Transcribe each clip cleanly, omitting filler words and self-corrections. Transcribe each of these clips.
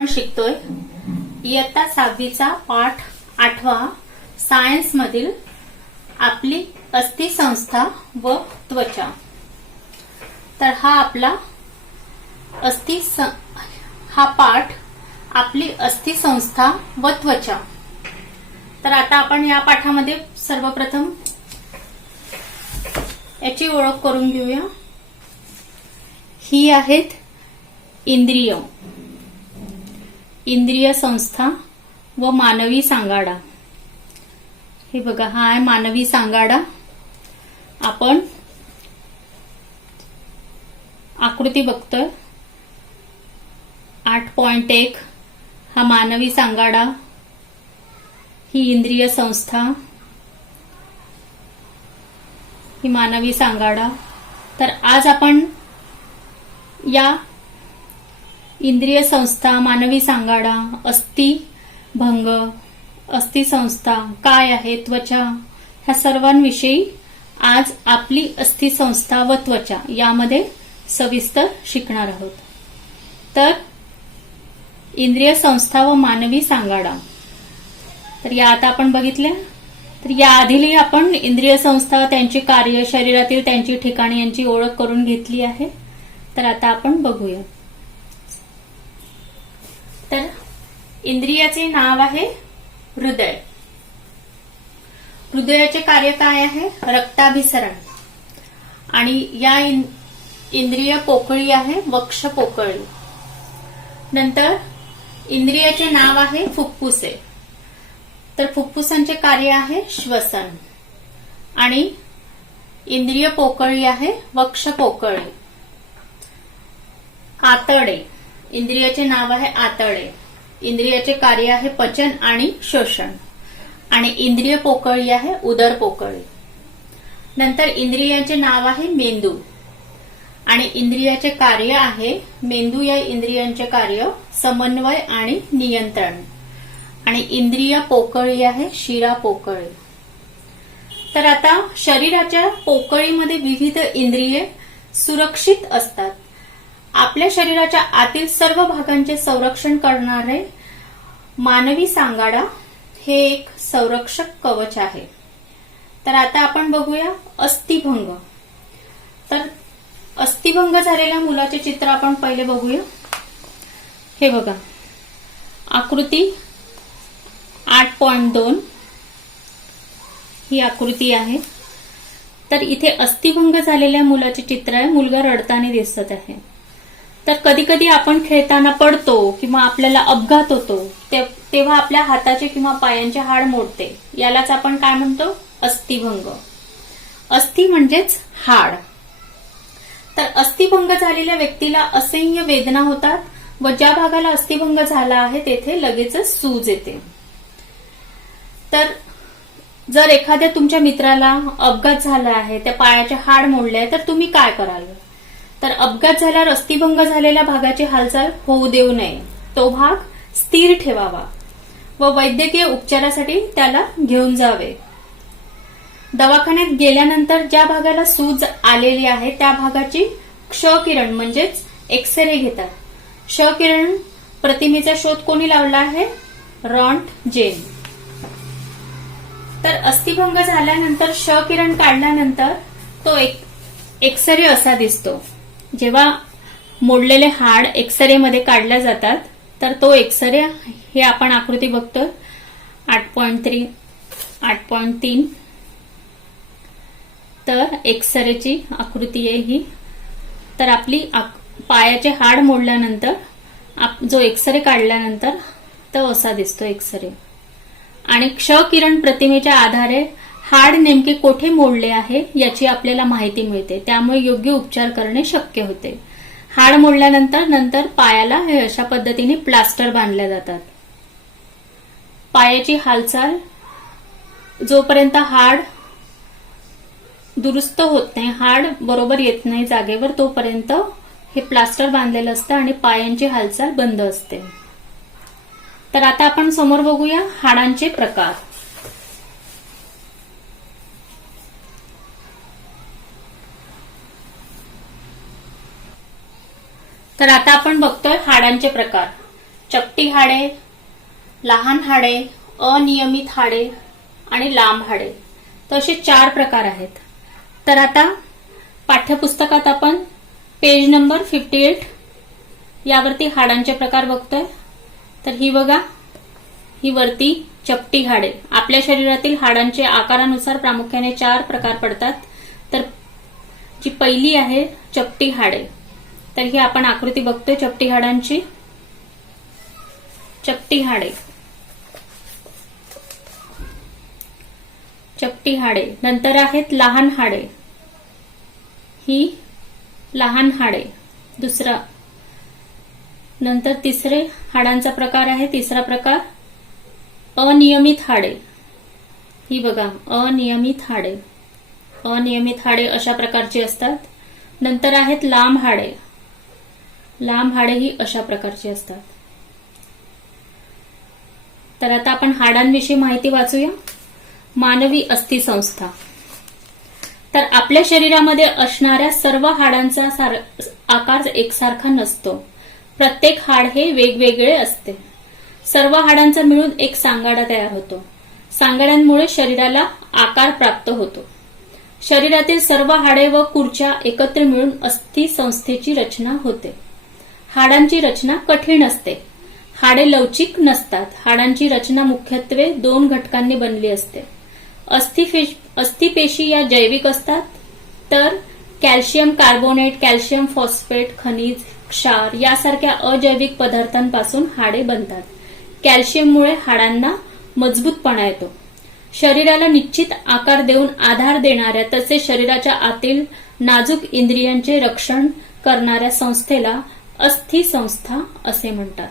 आपण शिकतोय इयत्ता 6वीचा पाठ 8वा सायन्स मधील आपली अस्थिसंस्था व त्वचा। तर हा आपला हा पाठ आपली अस्थिसंस्था व त्वचा। तर आता आपण या पाठामध्ये सर्वप्रथम याची ओळख करून घेऊया। ही आहेत इंद्रिय, इंद्रिय संस्था व मानवी सांगाडा। हे बघा, हा आहे मानवी सांगाडा। आपण आकृती बघतोय 8.1 हा मानवी सांगाडा, ही इंद्रिय संस्था, ही मानवी सांगाडा। तर आज आपण या इंद्रिय संस्था, मानवी सांगाडा, अस्थिभंग, अस्थिसंस्था काय आहे, त्वचा, ह्या सर्वांविषयी आज आपली अस्थिसंस्था व त्वचा यामध्ये सविस्तर शिकणार आहोत। तर इंद्रिय संस्था व मानवी सांगाडा, तर या आता आपण बघितल्या। तर या आधीही आपण इंद्रिय संस्था, त्यांची कार्य, शरीरातील त्यांची ठिकाणे यांची ओळख करून घेतली आहे। तर आता आपण बघूया। तर इंद्रियाचे नाव आहे हृदय। हृदयाचे कार्य काय आहे? रक्ताभिसरण। आणि या इंद्रिय पोकळी आहे वक्ष पोकळी। नंतर इंद्रियाचे नाव आहे फुफ्फुसे। तर फुफ्फुसांचे कार्य आहे श्वसन। आणि इंद्रिय पोकळी आहे वक्ष पोकळी। आतडे, इंद्रियाचे नाव आहे आतडे। इंद्रियाचे कार्य आहे पचन आणि शोषण। आणि इंद्रिय पोकळी आहे उदर पोकळी। नंतर इंद्रियाचे नाव आहे मेंदू। आणि इंद्रियाचे कार्य आहे, मेंदू या इंद्रियांचे कार्य समन्वय आणि नियंत्रण। आणि इंद्रिय पोकळी आहे शिरा पोकळी। तर आता शरीराच्या पोकळीमध्ये विविध इंद्रिये सुरक्षित असतात। आपल्या शरीराच्या आतील सर्व भागांचे संरक्षण करणारे मानवी सांगाडा हे एक संरक्षक कवच आहे। तर आता आपण बघूया अस्थिभंग। तर अस्थिभंग झालेल्या मुलाचे चित्र आपण पहिले बघूया। हे बघा, आकृती 8.2 ही आकृती आहे। तर इथे अस्थिभंग झालेल्या मुलाचे चित्र आहे। मुलगा रडताना दिसत आहे। तर कधी कधी आपण खेळताना पडतो किंवा आपल्याला अपघात होतो, तेव्हा आपल्या हाताचे किंवा पायांचे हाड मोडते। यालाच आपण काय म्हणतो? अस्थिभंग। अस्थि म्हणजेच हाड। तर अस्थिभंग झालेल्या व्यक्तीला असह्य वेदना होतात व ज्या भागाला अस्थिभंग झाला आहे तेथे लगेचच सूज येते। तर जर एखाद्या तुमच्या मित्राला अपघात झाला आहे, त्या पायाचे हाड मोडले आहे, तर तुम्ही काय कराल? तर अपघात झाल्यावर अस्थिभंग झालेल्या भागाची हालचाल होऊ देऊ नये। तो भाग स्थिर ठेवावा व वैद्यकीय उपचारासाठी त्याला घेऊन जावे। दवाखान्यात गेल्यानंतर ज्या भागाला सूज आलेली आहे त्या भागाची क्ष किरण म्हणजेच एक्सरे घेतात। क्ष किरण प्रतिमेचा शोध कोणी लावला आहे? रॉन्टजेन। तर अस्थिभंग झाल्यानंतर क्ष किरण काढल्यानंतर तो एक्सरे असा दिसतो। जेव्हा मोडलेले हाड एक्सरे मध्ये काढल्या जातात तर तो एक्सरे, हे आपण आकृती बघतोय 8.3। तर एक्सरेची आकृती आहे ही। तर आपली पायाचे हाड मोडल्यानंतर जो एक्सरे काढल्यानंतर तो असा दिसतो एक्सरे। आणि क्ष किरण प्रतिमेच्या आधारे हाड नेमके कोठे मोडले आहे याची आपल्याला माहिती मिळते। त्यामुळे योग्य उपचार करणे शक्य होते। हाड मोडल्यानंतर पायाला हे अशा पद्धतीने प्लास्टर बांधल्या जातात। पायाची हालचाल जोपर्यंत हाड दुरुस्त होत नाही, हाड बरोबर येत नाही जागेवर, तोपर्यंत हे प्लास्टर बांधलेलं असतं आणि पायांची हालचाल बंद असते। तर आता आपण समोर बघूया हाडांचे प्रकार। तर आता आपण बघतोय हाडांचे प्रकार। चपटी हाडे, लहान हाडे, अनियमित हाडे आणि लांब हाडे. तर असे 4 प्रकार आहेत. तर आता पाठ्यपुस्तकात आपण पेज नंबर 58 यावरती हाडांचे प्रकार बघतोय. तर ही बघा, ही वरती चपटी हाडे. आपल्या शरीरातील हाडांचे आकारानुसार प्रामुख्याने 4 प्रकार पडतात. तर जी पहिली आहे चपटी हाडे. तर ही आपण आकृती बघतोय चपटी हाडांची. चपटी हाडे, चपटी हाडे. नंतर आहेत लहान हाडे. ही लहान हाडे. दुसरा, नंतर तिसरे हाडांचा प्रकार आहे, तिसरा प्रकार अनियमित हाडे. ही बघा, अनियमित हाडे. अनियमित हाडे अशा प्रकारची असतात. नंतर आहेत लांब हाडे. लांब हाडे ही अशा प्रकारची असतात. तर आता आपण हाडांविषयी माहिती वाचूया. मानवी अस्थिसंस्था. तर आपल्या शरीरामध्ये असणाऱ्या सर्व हाडांचा आकार एकसारखा नसतो. प्रत्येक हाड हे वेगवेगळे असते. सर्व हाडांचा मिळून एक सांगाडा तयार होतो. सांगाड्यांमुळे शरीराला आकार प्राप्त होतो. शरीरातील सर्व हाडे व कुरच्या एकत्र मिळून अस्थिसंस्थेची रचना होते. हाडांची रचना कठीण असते. हाडे लवचिक नसतात. हाडांची रचना मुख्यत्वे 2 घटकांनी बनली असते. अस्थिपेशी या जैविक असतात, तर कॅल्शियम कार्बोनेट, कॅल्शियम फॉस्फेट, खनिज, क्षार यासारख्या अजैविक पदार्थांपासून हाडे बनतात. कॅल्शियममुळे हाडांना मजबूतपणा येतो. शरीराला निश्चित आकार देऊन आधार देणाऱ्या तसेच शरीराच्या आतील नाजूक इंद्रियांचे रक्षण करणाऱ्या संस्थेला अस्थिसंस्था असे म्हणतात.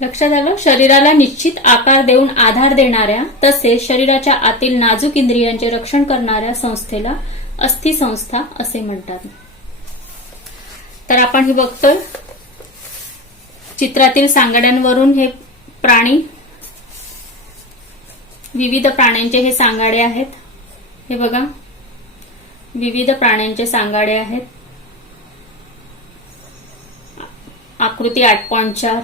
लक्षात आलं? शरीराला निश्चित आकार देऊन आधार देणाऱ्या तसेच शरीराच्या आतील नाजूक इंद्रियांचे रक्षण करणाऱ्या संस्थेला अस्थिसंस्था असे म्हणतात. तर आपण हे बघतोय चित्रातील सांगाड्यांवरून हे प्राणी, विविध प्राण्यांचे हे सांगाडे आहेत. हे बघा, विविध प्राण्यांचे सांगाडे आहेत. आकृती 8.4.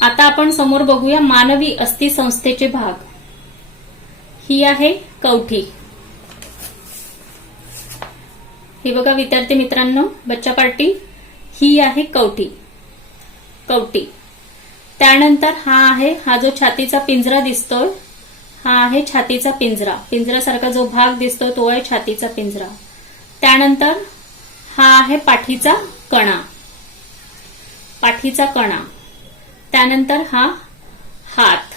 आता आपण समोर बघूया मानवी अस्थिसंस्थेचे भाग. ही आहे कवठी. हे बघा विद्यार्थी मित्रांनो, बच्चा पार्टी, ही आहे कवठी. कवटी. त्यानंतर हा जो छातीचा पिंजरा दिसतोय, हा आहे छातीचा पिंजरा. पिंजऱ्यासारखा जो भाग दिसतोय तो आहे छातीचा पिंजरा. त्यानंतर हा आहे पाठीचा कणा. पाठीचा कणा. त्यानंतर हा हात.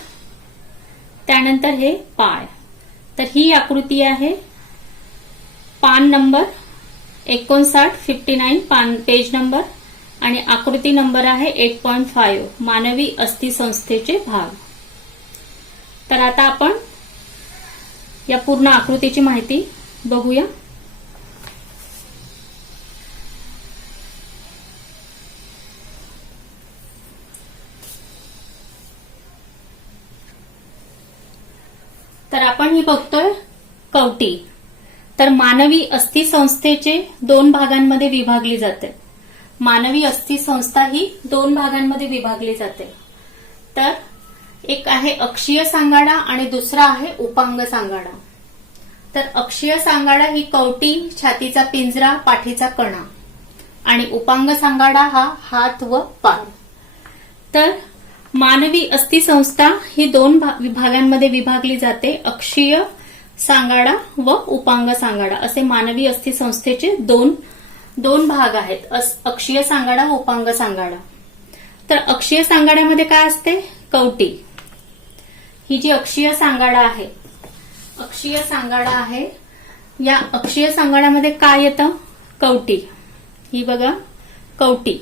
त्यानंतर हे पाय. तर ही आकृती आहे पान नंबर 59 पेज नंबर आणि आकृती नंबर आहे 8.5 मानवी अस्थिसंस्थेचे भाग. तर आता आपण या पूर्ण आकृतीची माहिती बघूया. तर आपण ही बघतोय कवटी. तर मानवी अस्थिसंस्थेचे 2 भागांमध्ये विभागली जाते. मानवी अस्थिसंस्था ही 2 भागांमध्ये विभागली जाते. तर एक आहे अक्षीय सांगाडा आणि दुसरा आहे उपांग सांगाडा. तर अक्षीय सांगाडा ही कवटी, छातीचा पिंजरा, पाठीचा कणा आणि उपांग सांगाडा हा हात व पाय. तर मानवी अस्थिसंस्था ही 2 भागांमध्ये विभागली जाते. अक्षीय सांगाडा व उपांग सांगाडा असे मानवी अस्थिसंस्थेचे दोन भाग आहेत. अक्षीय सांगाडा व उपांग सांगाडा. तर अक्षीय सांगाड्यामध्ये काय असते? कवटी. ही जी अक्षीय सांगाडा आहे, अक्षीय सांगाडा आहे, या अक्षीय सांगाड्यामध्ये काय येतं? कवटी. ही बघा कवटी.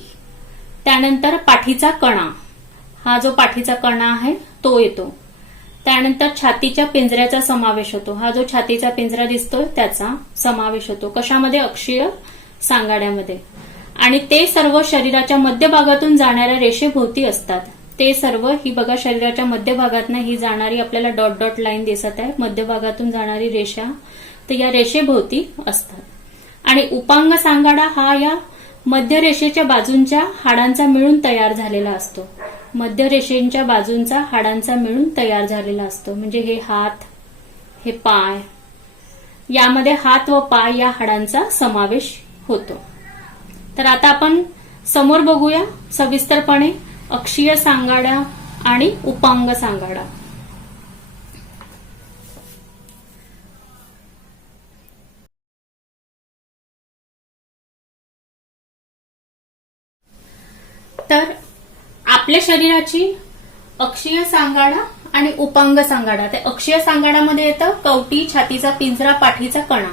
त्यानंतर पाठीचा कणा. हा जो पाठीचा कणा आहे तो येतो. त्यानंतर छातीच्या पिंजऱ्याचा समावेश होतो. हा जो छातीचा पिंजरा दिसतोय त्याचा समावेश होतो. कशामध्ये? अक्षीय सांगाड्यामध्ये. आणि ते सर्व शरीराच्या मध्यभागातून जाणाऱ्या रेषेभोवती असतात. ते सर्व ही बघा शरीराच्या मध्यभागातून ही जाणारी आपल्याला डॉट डॉट लाईन दिसत आहे, मध्यभागातून जाणारी रेषा. तर या रेषेभोवती असतात. आणि उपांग सांगाडा हा या मध्य रेषेच्या बाजूंच्या हाडांचा मिळून तयार झालेला असतो. मध्य रेषेच्या बाजूंचा हाडांचा मिळून तयार झालेला असतो. म्हणजे हे हात, हे पाय, यामध्ये हात व पाय या हाडांचा समावेश होतो. तर आता आपण समोर बघूया सविस्तरपणे अक्षीय सांगाडा आणि उपांग सांगाडा. तर आपल्या शरीराची अक्षीय सांगाडा आणि उपांग सांगाडा. ते अक्षीय सांगाडामध्ये येतं कवटी, छातीचा पिंजरा, पाठीचा कणा,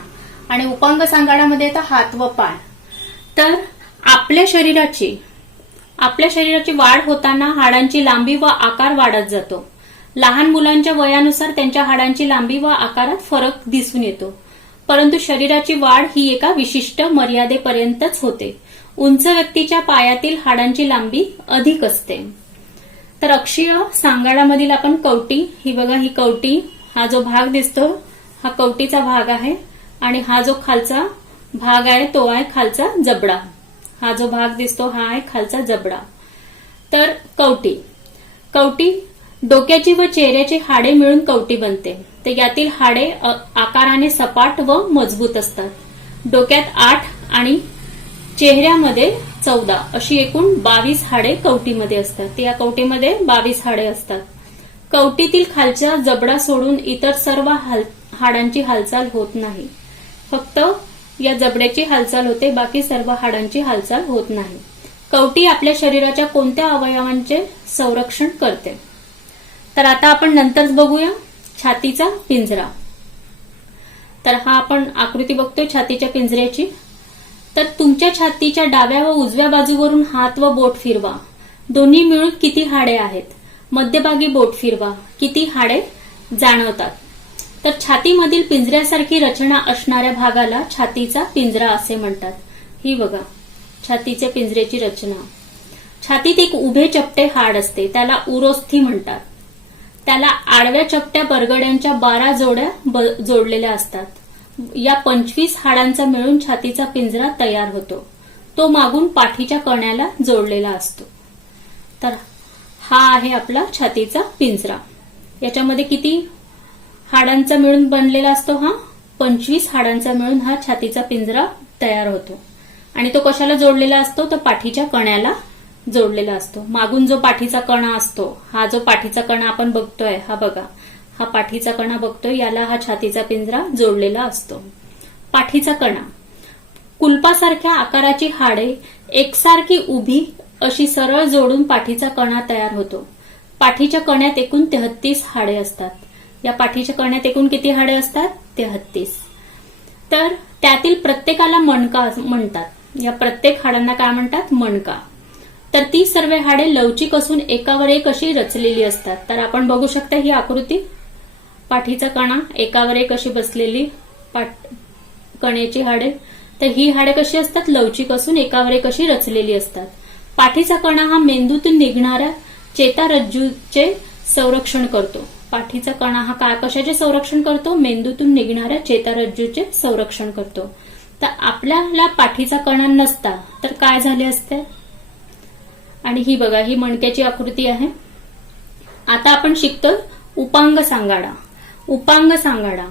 आणि उपांग सांगाडामध्ये येतं हात व पाय. तर आपल्या शरीराची वाढ होताना हाडांची लांबी व आकार वाढत जातो. लहान मुलांच्या वयानुसार त्यांच्या हाडांची लांबी व आकारात फरक दिसून येतो. परंतु शरीराची वाढ ही एका विशिष्ट मर्यादेपर्यंतच होते. उंच व्यक्तीच्या पायातील हाडांची लांबी अधिक असते. तर अक्षीय सांगाडामधील आपण कवटी, ही बघा, ही कवटी, हा जो भाग दिसतो हा कवटीचा भाग आहे, आणि हा जो खालचा भाग आहे तो आहे खालचा जबडा. हा जो भाग दिसतो हा आहे खालचा जबडा. तर कवटी डोक्याची व चेहऱ्याची हाडे मिळून कवटी बनते. तर यातील हाडे आकाराने सपाट व मजबूत असतात. डोक्यात 8 आणि चेहऱ्यामध्ये 14 अशी एकूण 22 हाडे कवटीमध्ये असतात. या कवटीमध्ये 22 हाडे असतात. कवटीतील खालचा जबडा सोडून इतर सर्व हाडांची हालचाल होत नाही. फक्त या जबड्याची हालचाल होते, बाकी सर्व हाडांची हालचाल होत नाही. कवटी आपल्या शरीराच्या कोणत्या अवयवांचे संरक्षण करते? तर आता आपण नंतरच बघूया छातीचा पिंजरा. तर हा आपण आकृती बघतोय छातीच्या पिंजऱ्याची. तर तुमच्या छातीच्या डाव्या व उजव्या बाजूवरून हात व बोट फिरवा. दोन्ही मिळून किती हाडे आहेत? मध्यभागी बोट फिरवा. किती हाडे जाणवतात? तर छातीमधील पिंजऱ्यासारखी रचना असणाऱ्या भागाला छातीचा पिंजरा असे म्हणतात. ही बघा छातीच्या पिंजऱ्याची रचना. छातीत एक उभे चपटे हाड असते, त्याला उरोस्थी म्हणतात. त्याला आडव्या चपट्या बरगड्यांच्या 12 जोड्या जोडलेल्या असतात. या 25 हाडांचा मिळून छातीचा पिंजरा तयार होतो. तो मागून पाठीच्या कण्याला जोडलेला असतो. तर हा आहे आपला छातीचा पिंजरा. याच्यामध्ये किती हाडांचा मिळून बनलेला असतो? हा 25 हाडांचा मिळून हा छातीचा पिंजरा तयार होतो. आणि तो कशाला जोडलेला असतो? तर पाठीच्या कण्याला जोडलेला असतो. मागून जो पाठीचा कणा असतो, हा जो पाठीचा कणा आपण बघतोय, हा बघा, हा पाठीचा कणा बघतोय, याला हा छातीचा पिंजरा जोडलेला असतो. पाठीचा कणा, कुलपासारख्या आकाराची हाडे एकसारखी उभी अशी सरळ जोडून पाठीचा कणा तयार होतो. पाठीच्या कण्यात एकूण 33 हाडे असतात. या पाठीच्या कण्यात एकूण किती हाडे असतात? 33. तर त्यातील प्रत्येकाला मणका म्हणतात. या प्रत्येक हाडांना काय म्हणतात? मणका. तर ती सर्व हाडे लवचिक असून एकावर एक अशी रचलेली असतात. तर आपण बघू शकता ही आकृती. पाठीचा कणा, एकावर एक अशी बसलेली कण्याची हाडे. तर ही हाडे कशी असतात? लवचिक असून एकावर एक अशी रचलेली असतात. पाठीचा कणा हा मेंदूतून निघणाऱ्या चेतारज्जूचे संरक्षण करतो. पाठीचा कणा हा कशाचे संरक्षण करतो? मेंदूतून निघणाऱ्या चेतारज्जूचे संरक्षण करतो. तर आपल्याला पाठीचा कणा नसता तर काय झाले असते? आणि ही बघा, ही मणक्याची आकृती आहे. आता आपण शिकतो उपांग सांगाडा. उपांग सांगाडा.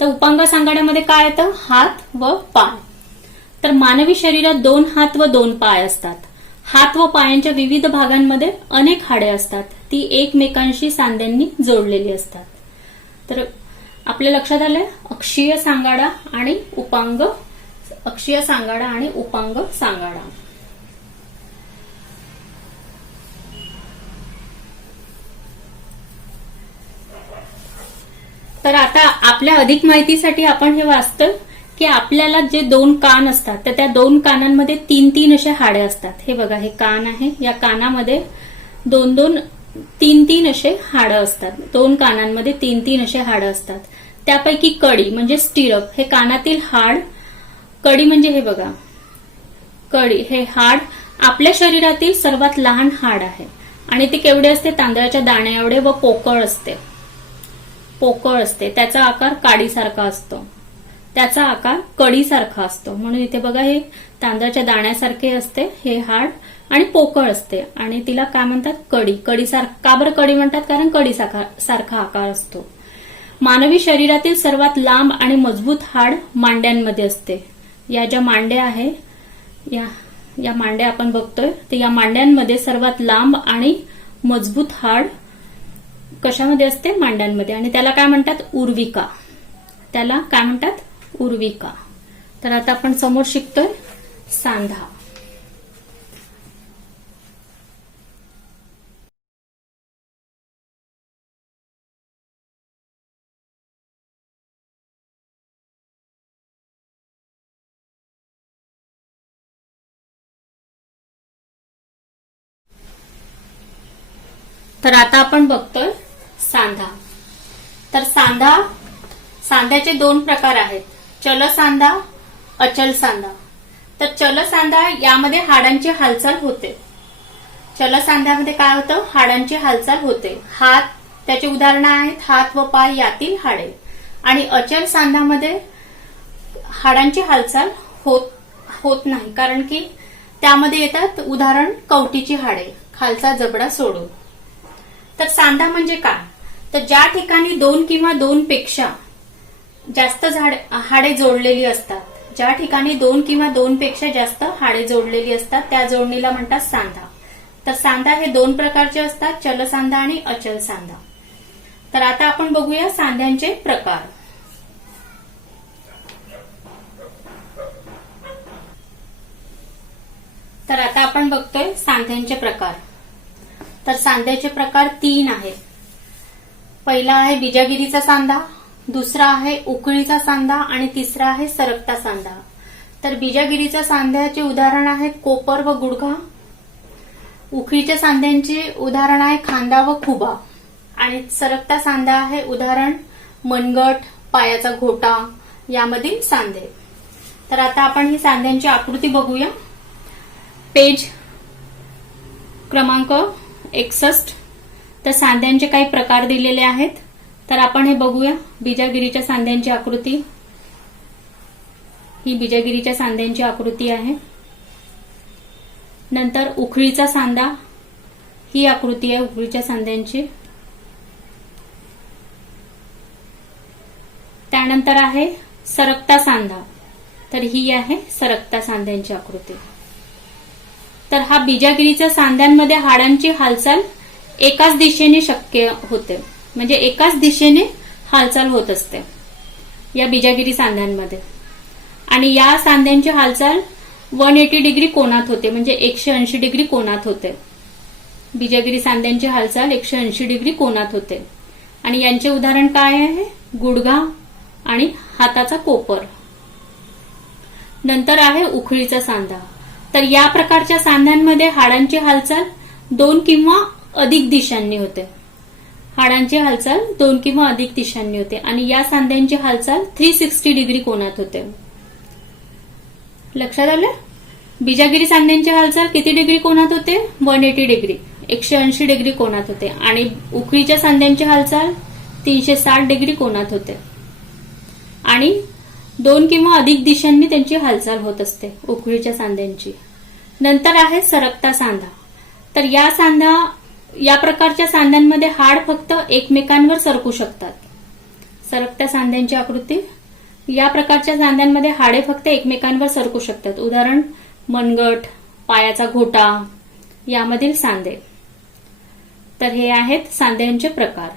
तर उपांग सांगाड्यामध्ये काय येतं? हात व पाय. तर मानवी शरीरात 2 हात व 2 पाय असतात. हात व पायांच्या विविध भागांमध्ये अनेक हाडे असतात. ती एकमेकांशी सांध्यांनी जोडलेली असतात. तर आपल्या लक्षात आलंय अक्षीय सांगाडा आणि उपांग, अक्षीय सांगाडा आणि उपांग सांगाडा. तर आता आपल्या अधिक माहितीसाठी आपण हे वाचतोय की आपल्याला जे 2 कान असतात तर त्या 2 कानांमध्ये 3-3 असे हाडे असतात. हे बघा, हे कान आहे. या कानामध्ये 2-2, 3-3 असे हाडं असतात. 2 कानांमध्ये 3-3 असे हाडं असतात. त्यापैकी कडी म्हणजे स्टिरप हे कानातील हाड. कडी म्हणजे हे बघा, कडी हे हाड आपल्या शरीरातील सर्वात लहान हाड आहे. आणि ते केवढे असते? तांदळाच्या दाण्या एवढे व पोकळ असते. पोकळ असते. त्याचा आकार काडीसारखा असतो. त्याचा आकार कडीसारखा असतो. म्हणून इथे बघा, हे तांदळाच्या दाण्यासारखे असते हे हाड आणि पोकळ असते आणि तिला काय म्हणतात, कडी. का बरं कडी म्हणतात, कारण कडी सारखा आकार असतो. मानवी शरीरातील सर्वात लांब आणि मजबूत हाड मांड्यांमध्ये असते. या ज्या मांड्या आहे या मांड्या आपण बघतोय, तर या मांड्यांमध्ये सर्वात लांब आणि मजबूत हाड कशामध्ये असते, मांड्यांमध्ये. आणि त्याला काय म्हणतात, उर्विका. त्याला काय म्हणतात, उर्विका. तर आता आपण समोर शिकतोय सांधा. तर आता आपण बघतोय सांधा. तर सांध्याचे 2 प्रकार आहेत, चल सांधा, अचल सांधा. तर चल सांधा यामध्ये हाडांची हालचाल होते. चल सांध्यामध्ये काय होतं, हाडांची हालचाल होते. हात, त्याची उदाहरणं आहेत हात व पाय यातील हाडे. आणि अचल सांध्यामध्ये हाडांची हालचाल होत नाही, कारण की त्यामध्ये येतात उदाहरण कवटीची हाडे, खालचा जबडा सोडून. तर सांधा म्हणजे काय, तर ज्या ठिकाणी 2 किंवा 2 पेक्षा जास्त हाडे जोडलेली असतात, ज्या ठिकाणी 2 किंवा 2 पेक्षा जास्त हाडे जोडलेली असतात त्या जोडणीला म्हणतात सांधा. तर सांधा हे 2 प्रकारचे असतात, चल सांधा आणि अचल सांधा. तर आता आपण बघूया सांध्यांचे प्रकार. तर आता आपण बघतोय सांध्यांचे प्रकार. तर सांध्याचे प्रकार 3 आहेत. पहिला आहे बिजागिरीचा सांधा, दुसरा आहे उकळीचा सांधा आणि तिसरा आहे सरकता सांधा. तर बिजागिरीच्या सांध्याचे उदाहरण आहेत कोपर व गुडघा. उकळीच्या सांध्यांचे उदाहरण आहे खांदा व खुबा. आणि सरकता सांधा आहे उदाहरण मनगट, पायाचा घोटा यामधील सांधे. तर आता आपण ही सांध्यांची आकृती बघूया. पेज क्रमांक 61. तर सांध्यांचे काही प्रकार दिलेले आहेत. तर आपण हे बघूया. बिजागिरीच्या सांध्यांची आकृती, ही बिजागिरीच्या सांध्यांची आकृती आहे. नंतर उखळीचा सांधा, ही आकृती आहे उखळीच्या सांध्यांची. त्यानंतर आहे सरकता सांधा, तर ही आहे सरकता सांध्यांची आकृती. तर हा बिजागिरीच्या सांध्यांमध्ये हाडांची हालचाल एकाच दिशेने शक्य होते, म्हणजे एकाच दिशेने हालचाल होत असते या बिजागिरी सांध्यांमध्ये. आणि या सांध्यांची हालचाल 180 डिग्री कोनात होते, म्हणजे 180 डिग्री कोनात होते. बिजागिरी सांध्यांची हालचाल 180 डिग्री कोनात होते. आणि यांचे उदाहरण काय आहे, गुडघा आणि हाताचा कोपर. नंतर आहे उखळीचा सांधा. तर या प्रकारच्या सांध्यांमध्ये हाडांची हालचाल 2 किंवा अधिक दिशांनी होते. हाडांची हालचाल 2 किंवा अधिक दिशांनी होते. आणि या सांध्यांची हालचाल 360 डिग्री कोनात होते. लक्षात आलं? बिजागिरी सांध्यांची हालचाल किती डिग्री कोनात होते, 180 डिग्री, 180 डिग्री कोनात होते. आणि उखळीच्या सांध्यांची हालचाल 360 डिग्री कोनात होते. आणि 2 किंवा अधिक दिशांनी त्यांची हालचाल होत असते उखळीच्या सांध्यांची. नंतर आहे सरकता सांधा. तर या प्रकारच्या सांध्यांमध्ये हाड फक्त एकमेकांवर सरकू शकतात. सरकत्या सांध्यांची आकृती, या प्रकारच्या सांध्यांमध्ये हाडे फक्त एकमेकांवर सरकू शकतात. उदाहरण मनगट, पायाचा घोटा यामधील सांधे. तर हे आहेत सांध्यांचे प्रकार.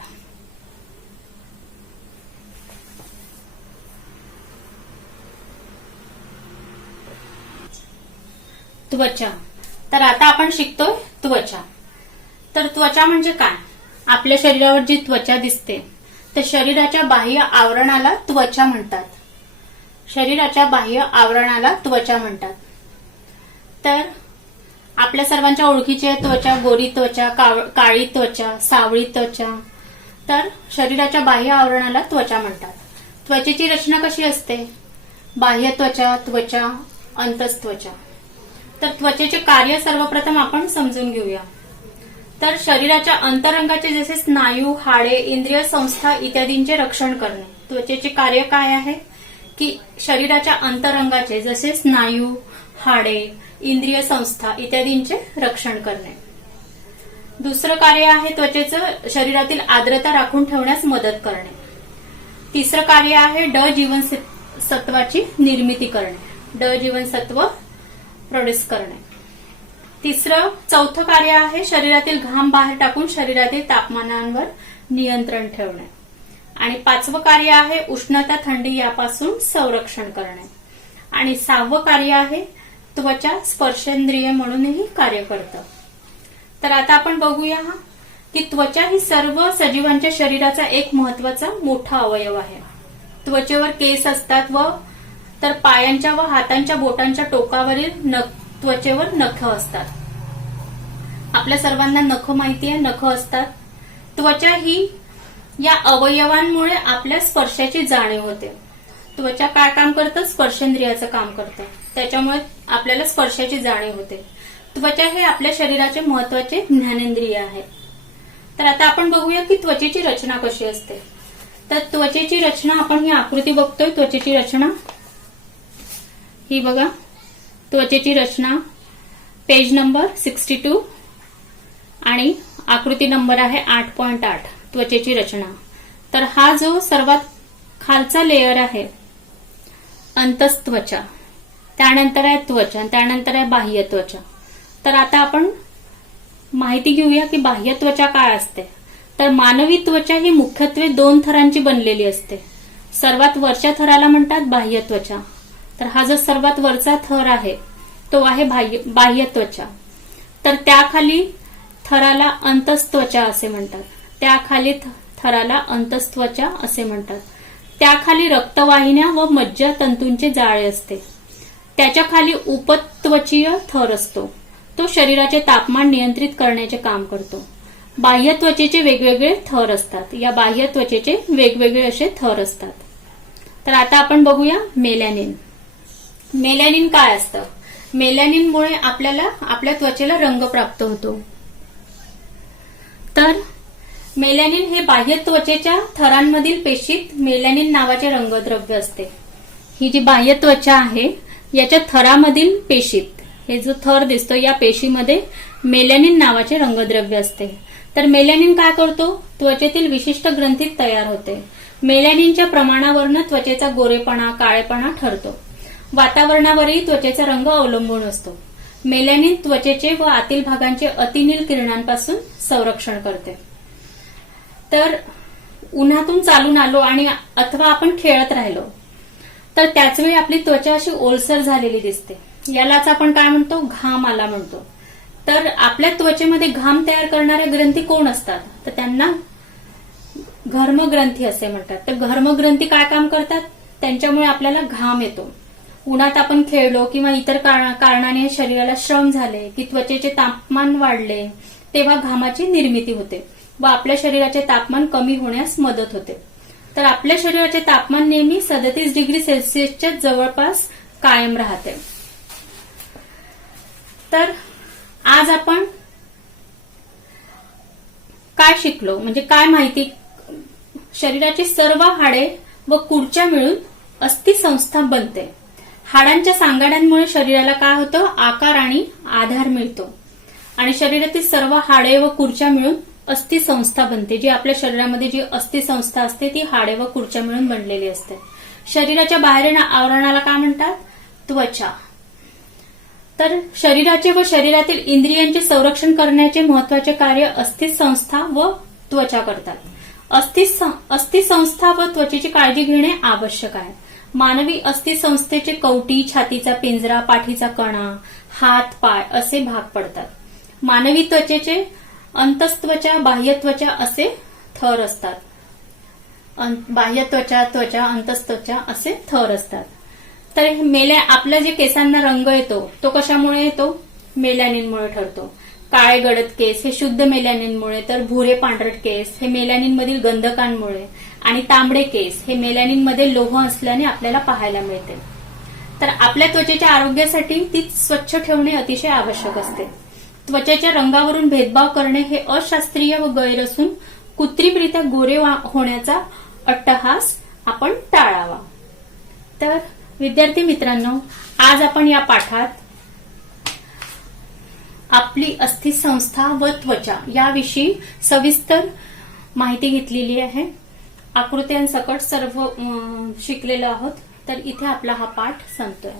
त्वचा. तर आता आपण शिकतोय त्वचा. तर त्वचा म्हणजे काय, आपल्या शरीरावर जी त्वचा दिसते तर शरीराच्या बाह्य आवरणाला त्वचा म्हणतात. शरीराच्या बाह्य आवरणाला त्वचा म्हणतात. तर आपल्या सर्वांच्या ओळखीची आहे त्वचा, गोरी त्वचा, काळी त्वचा, सावळी त्वचा. तर शरीराच्या बाह्य आवरणाला त्वचा म्हणतात. त्वचेची रचना कशी असते, बाह्य त्वचा, अंतस्त्वचा. तर त्वचेचे कार्य सर्वप्रथम आपण समजून घेऊया. तर शरीराच्या अंतरंगाचे जसे स्नायू, हाडे, इंद्रिय संस्था इत्यादींचे रक्षण करणे. त्वचेचे कार्य काय आहे की शरीराच्या अंतरंगाचे जसे स्नायू, हाडे, इंद्रिय संस्था इत्यादींचे रक्षण करणे. दुसरं कार्य आहे त्वचेचं शरीरातील आर्द्रता राखून ठेवण्यास मदत करणे. तिसरं कार्य आहे ड जीवनसत्वाची निर्मिती करणे, ड जीवनसत्व प्रोड्यूस करणे. चौथं कार्य आहे शरीरातील घाम बाहेर टाकून शरीरातील तापमानावर नियंत्रण ठेवणे. आणि 5वं कार्य आहे उष्णता थंडी यापासून संरक्षण करणे. आणि 6वं कार्य आहे त्वचा स्पर्शेंद्रिय म्हणूनही कार्य करतं. तर आता आपण बघूया की त्वचा ही सर्व सजीवांच्या शरीराचा एक महत्वाचा मोठा अवयव आहे. त्वचेवर केस असतात व तर पायांच्या व हातांच्या बोटांच्या टोकावरील त्वचेवर नख असतात. आपल्या सर्वांना नख माहिती आहे, नख असतात. त्वचा ही या अवयवांमुळे आपल्या स्पर्शाची जाणीव होते. त्वचा काय काम करतं? स्पर्शेंद्रियाचं काम करतं. त्याच्यामुळे आपल्याला स्पर्शाची जाणीव होते. त्वचा हे आपल्या शरीराचे महत्वाचे ज्ञानेंद्रिय आहे. तर आता आपण बघूया की त्वचेची रचना कशी असते. तर त्वचेची रचना आपण ही आकृती बघतोय. त्वचेची रचना ही बघा, त्वचेची रचना पेज नंबर 62 आणि आकृती नंबर आहे 8.8 त्वचेची रचना. तर हा जो सर्वात खालचा लेयर आहे अंतस्त्वचा, त्यानंतर आहे त्वचा, त्यानंतर आहे बाह्य त्वचा. तर आता आपण माहिती घेऊया की बाह्य त्वचा काय असते. तर मानवी त्वचा ही मुख्यत्वे 2 थरांची बनलेली असते. सर्वात वरच्या थराला म्हणतात बाह्य त्वचा. तर हा जो सर्वात वरचा थर आहे तो आहे बाह्य त्वचा. तर त्याखाली थराला अंतस्त्वचा असे म्हणतात. त्याखाली थराला अंतस्त्वचा असे म्हणतात. त्याखाली रक्तवाहिन्या व मज्जा तंतूंचे जाळे असते. त्याच्या खाली उपत्वचीय थर असतो. तो शरीराचे तापमान नियंत्रित करण्याचे काम करतो. बाह्य त्वचेचे वेगवेगळे थर असतात. या बाह्य त्वचेचे वेगवेगळे असे थर असतात. तर आता आपण बघूया मेलॅनिन. मेलॅनिन काय असतं? मेलॅनिनमुळे आपल्याला आपल्या त्वचेला रंग प्राप्त होतो. तर मेलॅनिन हे बाह्य त्वचेच्या थरांमधील पेशीत मेलॅनिन नावाचे रंगद्रव्य असते. ही जी बाह्य त्वचा आहे याच्या थरामधील पेशीत हे जो थर दिसतो या पेशीमध्ये मेलॅनिन नावाचे रंगद्रव्य असते. तर मेलॅनिन काय करतो? त्वचेतील विशिष्ट ग्रंथीत तयार होते. मेलॅनिनच्या प्रमाणावरनं त्वचेचा गोरेपणा, काळेपणा ठरतो. वातावरणावरही त्वचेचा रंग अवलंबून असतो. मेलॅनिन त्वचेचे व आतील भागांचे अतिनील किरणांपासून संरक्षण करते. तर उन्हातून चालून आलो आणि अथवा आपण खेळत राहिलो तर त्याचवेळी आपली त्वचा अशी ओलसर झालेली दिसते. यालाच आपण काय म्हणतो? घाम आला म्हणतो. तर आपल्या त्वचेमध्ये घाम तयार करणाऱ्या ग्रंथी कोण असतात? तर त्यांना घर्मग्रंथी असे म्हणतात. तर घर्मग्रंथी काय काम करतात? त्यांच्यामुळे आपल्याला घाम येतो. उन्हात आपण खेळलो किंवा इतर कारणाने शरीराला श्रम झाले की त्वचेचे तापमान वाढले तेव्हा घामाची निर्मिती होते व आपल्या शरीराचे तापमान कमी होण्यास मदत होते. तर आपल्या शरीराचे तापमान नेहमी 37 डिग्री सेल्सिअसच्या जवळपास कायम राहते. तर आज आपण काय शिकलो, म्हणजे काय माहिती? शरीराची सर्व हाडे व कुडच्या मिळून अस्थिसंस्था बनते. हाडांच्या सांगाड्यांमुळे शरीराला काय होतं? आकार आणि आधार मिळतो. आणि शरीरातील सर्व हाडे व कुडच्या मिळून अस्थिसंस्था बनते. जी आपल्या शरीरामध्ये जी अस्थिसंस्था असते ती हाडे व कुडच्या मिळून बनलेली असते. शरीराच्या बाहेरील आवरणाला काय म्हणतात? त्वचा. तर शरीराचे व शरीरातील इंद्रियांचे संरक्षण करण्याचे महत्वाचे कार्य अस्थिसंस्था व त्वचा करतात. अस्थिसंस्था व त्वचेची काळजी घेणे आवश्यक आहे. मानवी अस्थिसंस्थेचे कवटी, छातीचा पिंजरा, पाठीचा कणा, हात, पाय असे भाग पडतात. मानवी त्वचेचे अंतस्त्वचा, बाह्य त्वचा असे थर असतात. बाह्य त्वचा, त्वचा, अंतस्त्वचा असे थर असतात. तर आपल्या जे केसांना रंग येतो तो कशामुळे येतो? मेलॅनिनमुळे ठरतो. काळे गडद केस हे शुद्ध मेलॅनिनमुळे, तर भुरे पांढरट केस हे मेलॅनिनमधील गंधकांमुळे आणि तांबडे केस हे मेलॅनिनमध्ये लोह असल्याने आपल्याला पाहायला मिळते. तर आपल्या त्वचेच्या आरोग्यासाठी ती स्वच्छ ठेवणे अतिशय आवश्यक असते. त्वचेच्या रंगावरून भेदभाव करणे हे अशास्त्रीय व गैर असून कृत्रिमरित्या गोरे होण्याचा अट्टहास आपण टाळावा. तर विद्यार्थी मित्रांनो, आज आपण या पाठात आपली अस्थिसंस्था व त्वचा याविषयी सविस्तर माहिती घेतलेली आहे. आकृत्यांसकट सर्व शिकलेलो आहोत. तर इथे आपला हा पाठ संपतोय.